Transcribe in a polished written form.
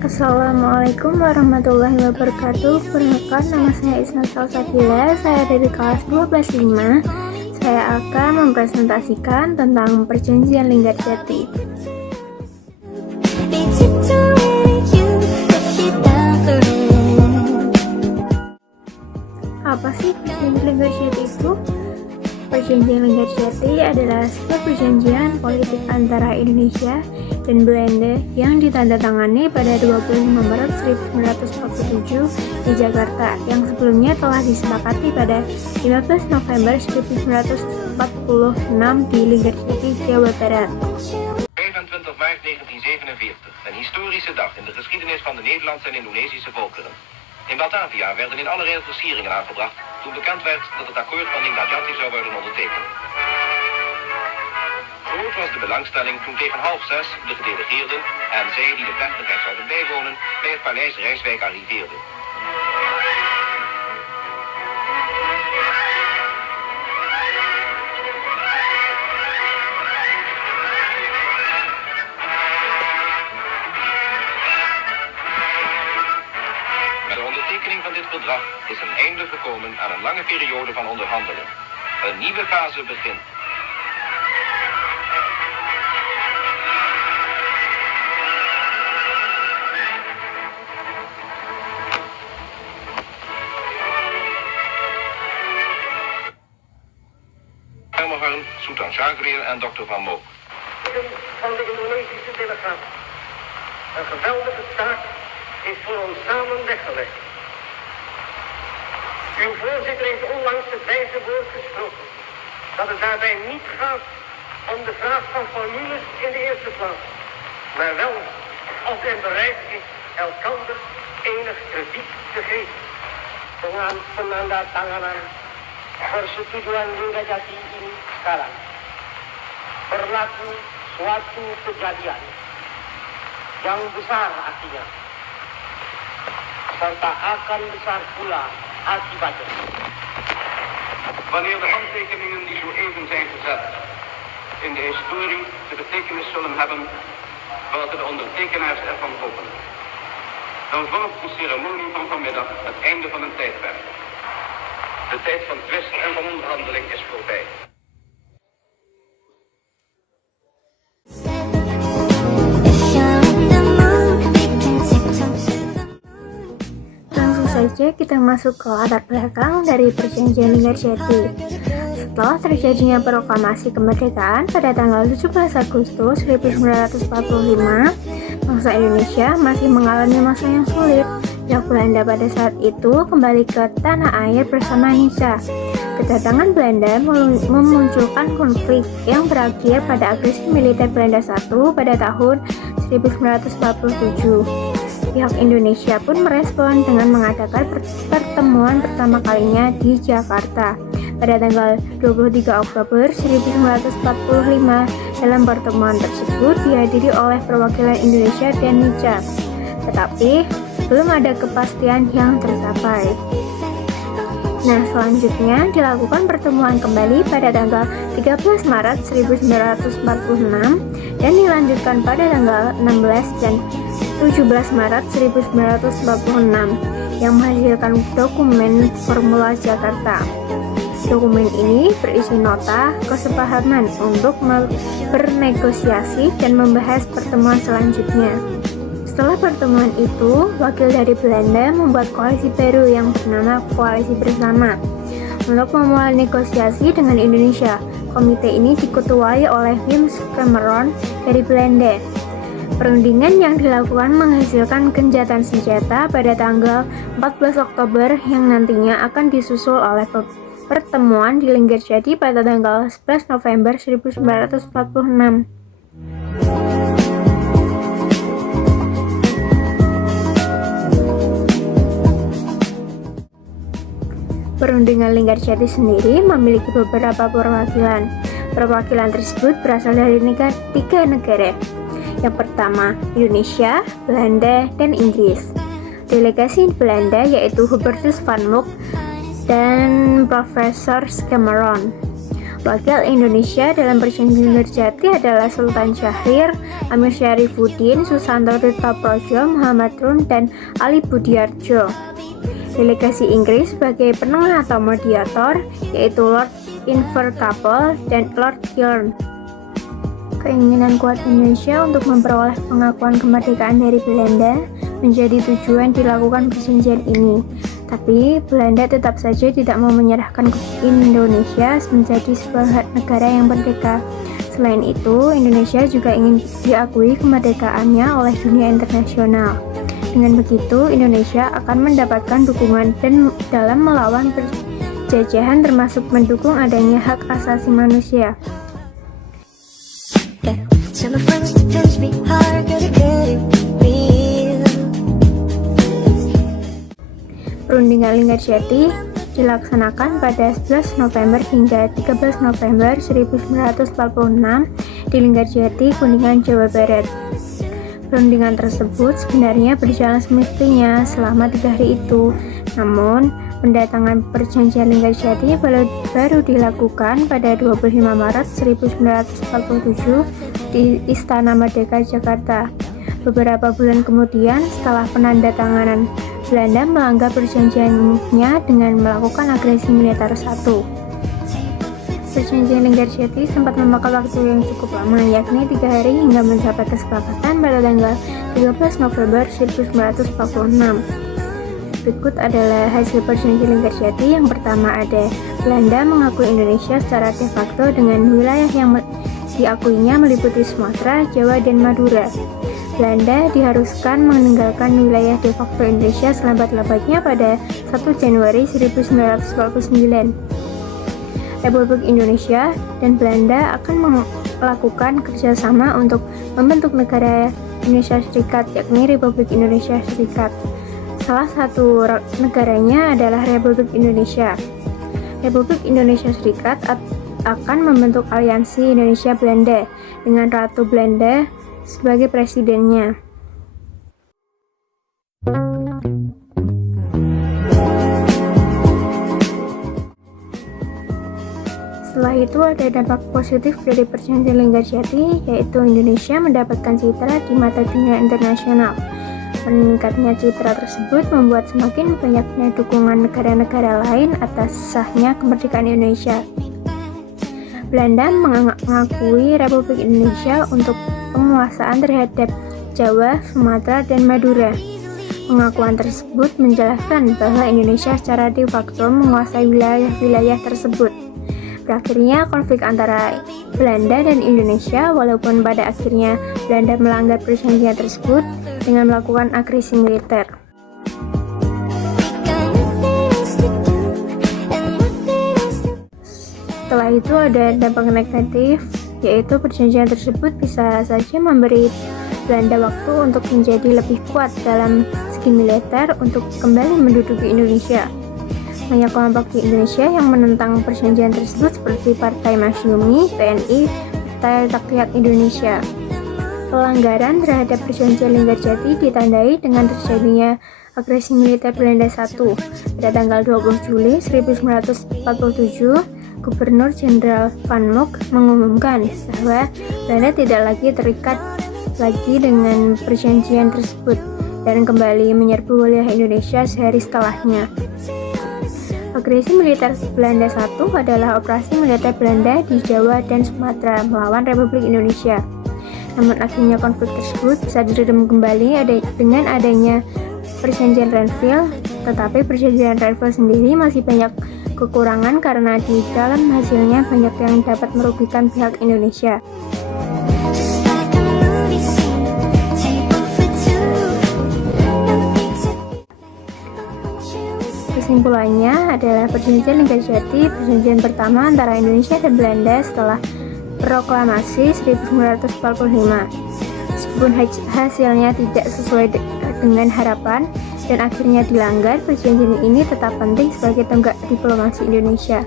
Assalamualaikum warahmatullahi wabarakatuh. Perkenalkan, nama saya Isna Salsabila. Saya dari kelas 12.5. Saya akan mempresentasikan tentang Perjanjian Linggarjati. Apa sih Perjanjian Linggarjati itu? Perjanjian Linggarjati adalah sebuah perjanjian politik antara Indonesia dan Belanda yang ditandatangani pada 25 Maret 1947 di Jakarta, yang sebelumnya telah disepakati pada 15 November 1946 di Linggarjati, Jawa Barat. 25 maart 1947, een historische dag in de geschiedenis van de Nederlandse en Indonesische volkeren. In Batavia werden in alle regels versieringen aangebracht toen bekend werd dat het akkoord van Linggarjati zou worden ondertekend. Groot was de belangstelling toen tegen 5:30 de gedelegeerden en zij die de plechtigheid zouden bijwonen bij het paleis Rijswijk arriveerden. Met de ondertekening van dit verdrag is een einde gekomen aan een lange periode van onderhandelen. Een nieuwe fase begint. Hermehorn, Sultan Shahriar en Dr. Van Mook. Van de Indonesische delegatie. Een geweldige taak is voor ons samen weggelegd. Uw voorzitter heeft onlangs het wijze woord gesproken dat het daarbij niet gaat om de vraag van formules in de eerste plaats, maar wel of men bereid is elkander enig krediet te geven. Dengan penandatanganan persetujuan Linggarjati ini sekarang berlaku suatu kejadian yang besar artinya, serta akan besar pula akibatnya. Wanneer de handtekeningen die zo even zijn gezet in de historie de betekenis zullen hebben wat de ondertekenaars ervan hopen, dan volgt de ceremonie van vanmiddag het einde van een tijdperk. De tijd van twist en van onderhandeling is voorbij. Langsung saja kita masuk ke latar belakang dari Perjanjian Linggarjati. Setelah terjadinya proklamasi kemerdekaan pada tanggal 17 Agustus 1945, bangsa Indonesia masih mengalami masa yang sulit. Pihak Belanda pada saat itu kembali ke tanah air bersama Indonesia. Kedatangan Belanda memunculkan konflik yang berakhir pada agresi militer Belanda I pada tahun 1947. Pihak Indonesia pun merespon dengan mengadakan pertemuan pertama kalinya di Jakarta pada tanggal 23 Oktober 1945. Dalam pertemuan tersebut dihadiri oleh perwakilan Indonesia dan Nica, tetapi belum ada kepastian yang tercapai. Nah, selanjutnya dilakukan pertemuan kembali pada tanggal 13 Maret 1946 dan dilanjutkan pada tanggal 16 dan 17 Maret 1946 yang menghasilkan dokumen Formula Jakarta. Dokumen ini berisi nota kesepahaman untuk bernegosiasi dan membahas pertemuan selanjutnya. Setelah pertemuan itu, wakil dari Belanda membuat koalisi baru yang bernama Koalisi Bersama untuk memulai negosiasi dengan Indonesia. Komite ini diketuai oleh Wim Cameron dari Belanda. Perundingan yang dilakukan menghasilkan gencatan senjata pada tanggal 14 Oktober yang nantinya akan disusul oleh pertemuan di Linggarjati pada tanggal 11 November 1946. Perundingan Linggarjati sendiri memiliki beberapa perwakilan. Perwakilan tersebut berasal dari tiga negara. Yang pertama, Indonesia, Belanda, dan Inggris. Delegasi Belanda yaitu Hubertus van Mook dan Profesor Cameron. Wakil Indonesia dalam perjanjian Linggarjati adalah Sultan Syahrir, Amir Syarifuddin, Susanto Tirtapraja, Muhammad Rum, dan Ali Budiarjo. Delegasi Inggris sebagai penengah atau mediator yaitu Lord Invercargill dan Lord Kilburn. Keinginan kuat Indonesia untuk memperoleh pengakuan kemerdekaan dari Belanda menjadi tujuan dilakukan perjanjian ini. Tapi Belanda tetap saja tidak mau menyerahkan Indonesia menjadi sebuah negara yang merdeka. Selain itu, Indonesia juga ingin diakui kemerdekaannya oleh dunia internasional. Dengan begitu, Indonesia akan mendapatkan dukungan dan dalam melawan penjajahan termasuk mendukung adanya hak asasi manusia. Perundingan Linggarjati dilaksanakan pada 11 November hingga 13 November 1946 di Linggarjati, Kuningan, Jawa Barat. Perundingan tersebut sebenarnya berjalan semestinya selama 3 hari itu, namun pendatangan perjanjian Linggarjati baru dilakukan pada 25 Maret 1947 di Istana Merdeka, Jakarta. Beberapa bulan kemudian, setelah penandatanganan, Belanda melanggar perjanjiannya dengan melakukan agresi militer 1. Perjanjian Linggarjati sempat memakan waktu yang cukup lama, yakni 3 hari hingga mencapai kesepakatan pada tanggal 13 November 1946. Berikut adalah hasil perjanjian Linggarjati. Yang pertama ada Belanda mengakui Indonesia secara de facto dengan wilayah yang diakuinya meliputi Sumatera, Jawa, dan Madura. Belanda diharuskan meninggalkan wilayah de facto Indonesia selambat-lambatnya pada 1 Januari 1949. Republik Indonesia dan Belanda akan melakukan kerjasama untuk membentuk negara Indonesia Serikat, yakni Republik Indonesia Serikat. Salah satu negaranya adalah Republik Indonesia. Republik Indonesia Serikat akan membentuk aliansi Indonesia-Belanda dengan Ratu Belanda sebagai presidennya. Setelah itu ada dampak positif dari perjanjian Linggarjati, yaitu Indonesia mendapatkan citra di mata dunia internasional. Meningkatnya citra tersebut membuat semakin banyaknya dukungan negara-negara lain atas sahnya kemerdekaan Indonesia. Belanda mengakui Republik Indonesia untuk penguasaan terhadap Jawa, Sumatera, dan Madura. Pengakuan tersebut menjelaskan bahwa Indonesia secara de facto menguasai wilayah-wilayah tersebut. Berakhirnya konflik antara Belanda dan Indonesia, walaupun pada akhirnya Belanda melanggar perjanjian tersebut dengan melakukan agresi militer. Setelah itu ada dampak negatif, yaitu perjanjian tersebut bisa saja memberi Belanda waktu untuk menjadi lebih kuat dalam segi militer untuk kembali menduduki Indonesia. Banyak kelompok di Indonesia yang menentang perjanjian tersebut seperti Partai Masyumi, PNI, Partai Rakyat Indonesia. Pelanggaran terhadap perjanjian Linggarjati ditandai dengan terjadinya agresi militer Belanda 1. Pada tanggal 20 Juli 1947, Gubernur Jenderal Van Mook mengumumkan bahwa Belanda tidak lagi terikat lagi dengan perjanjian tersebut dan kembali menyerbu wilayah Indonesia sehari setelahnya. Agresi militer Belanda 1 adalah operasi militer Belanda di Jawa dan Sumatera melawan Republik Indonesia. Namun akhirnya konflik tersebut bisa diredam kembali dengan adanya perjanjian Renville, tetapi perjanjian Renville sendiri masih banyak kekurangan karena di dalam hasilnya banyak yang dapat merugikan pihak Indonesia. Kesimpulannya adalah perjanjian Linggarjati, perjanjian pertama antara Indonesia dan Belanda setelah proklamasi 1945. Meskipun hasilnya tidak sesuai dengan harapan dan akhirnya dilanggar, perjanjian ini tetap penting sebagai tonggak diplomasi Indonesia.